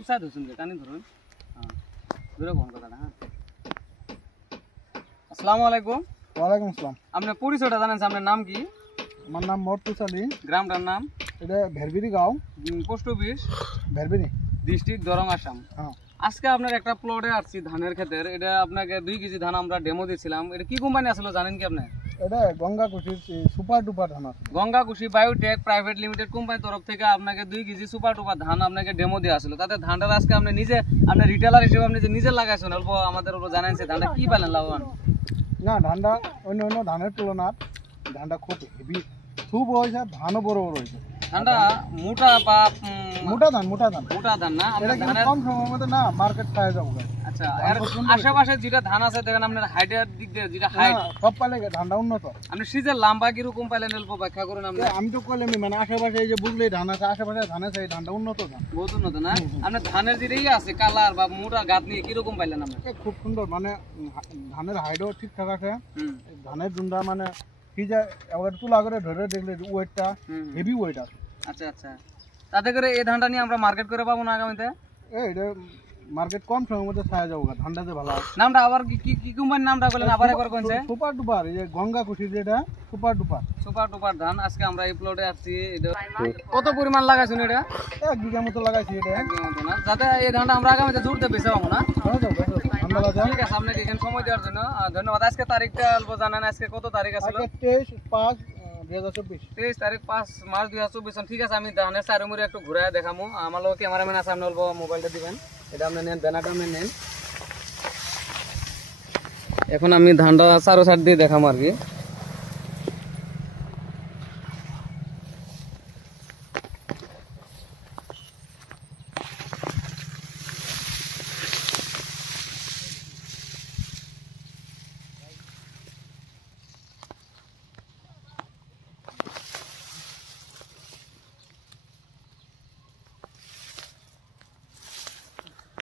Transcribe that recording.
উঁচা ধরুন কানি ধরুন হ্যাঁ ধরে কোন কথাটা হ্যাঁ আসসালামু আলাইকুম ওয়ালাইকুম আসসালাম আপনার পরিচয়টা জানেন আপনার নাম কি আমার নাম মর্তুজ আলী গ্রামটার নাম এটা ভেরবিরি গাঁও post office Bherbiri district Darrang Assam হ্যাঁ আজকে আপনার একটা প্লটে আসছি ধানের ক্ষেতের এটা আপনাকে 2 কেজি ধান আমরা ডেমো দিয়েছিলাম এটা কি কোম্পানি আসলে জানেন কি আপনি এটা গঙ্গা কুঠির সুপার ডুপার ধান আছে গঙ্গা কুশি বায়োটেক প্রাইভেট লিমিটেড কোম্পানির তরফ থেকে আপনাকে 2 কেজি সুপার টুপার ধান আপনাকে ডেমো দেওয়া ছিল তাতে ধানটা আজকে আপনি নিজে আপনি রিটেলার হিসেবে আপনি যে নিজে লাগাইছেন অল্প আমাদের অল্প জানেন সে ধানটা কি পেলেন লাভবান না ধানটা অন্য অন্য ধানের তুলনায় ধানটা খুব হেভি খুব হয়েছে ধানও বড় বড় হয়েছে ধানটা মোটা বা মোটা ধান মোটা ধান না এটা আপনার কিন্তু ধানের কম সময়ের মধ্যে না মার্কেট পাওয়া যাবে আচ্ছা আর আশেপাশে যেটা ধান আছে দেখেন আপনার হাইটের দিক দিয়ে যেটা হাইট সব পালে ধানটা উন্নত আপনি সিজের লম্বা কিরকম পাইলেন অল্প ব্যাখ্যা করুন আপনি আমি তো করলাম মানে আশেপাশে এই যে বুঝলে ধান আছে আশেপাশে ধান আছে এই ধানটা উন্নত ধান বহুত উন্নত না আপনার ধানের যেটা আছে কালার বা মোটা গাত নিয়ে কিরকম পাইলেন আপনি খুব সুন্দর মানে ধানের হাইটও ঠিকঠাক আছে ধানের জুনটা মানে কি যায় এবার তুলা করে ধরে দেখলে ওয়েটটা হেভি ওয়েট আছে আচ্ছা আচ্ছা তাতে করে এই ধানটা নিয়ে আমরা মার্কেট করে পাবো না আগামীতে এটা মার্কেট কম সময়ের মধ্যে ছায়া যাবো ধানটা যে ভালো নামটা আবার কি কি কোম্পানির নামটা বলেন আবার একবার কোনছে সুপার ডুপার এই যে গঙ্গা কুঠির যেটা সুপার ডুপার ধান আজকে আমরা এই প্লটে আসছি কত পরিমাণ লাগাইছেন এটা 1 বিঘা মতো লাগাইছি এটা 1 বিঘা মতো না যাতে এই ধানটা আমরা আগামীতে জুড়তে বেঁচে পাবো না ঠিক আছে আপনাকে এখানে সময় দেওয়ার জন্য ধন্যবাদ আজকে তারিখটা অল্প জানান আজকে কত তারিখ আছে 23 তারিখ 5 মার্চ 2024 ঠিক আছে আমি ধানের চারুমুড়ি একটু ঘুরে দেখামু আমার লোক ক্যামেরাম্যান আছে আপনি অল্প মোবাইলটা দিবেন এটা আপনি নেন ব্যানারটা আপনি নেন এখন আমি ধানটা চারো সাইড দিয়ে দেখাবো আর কি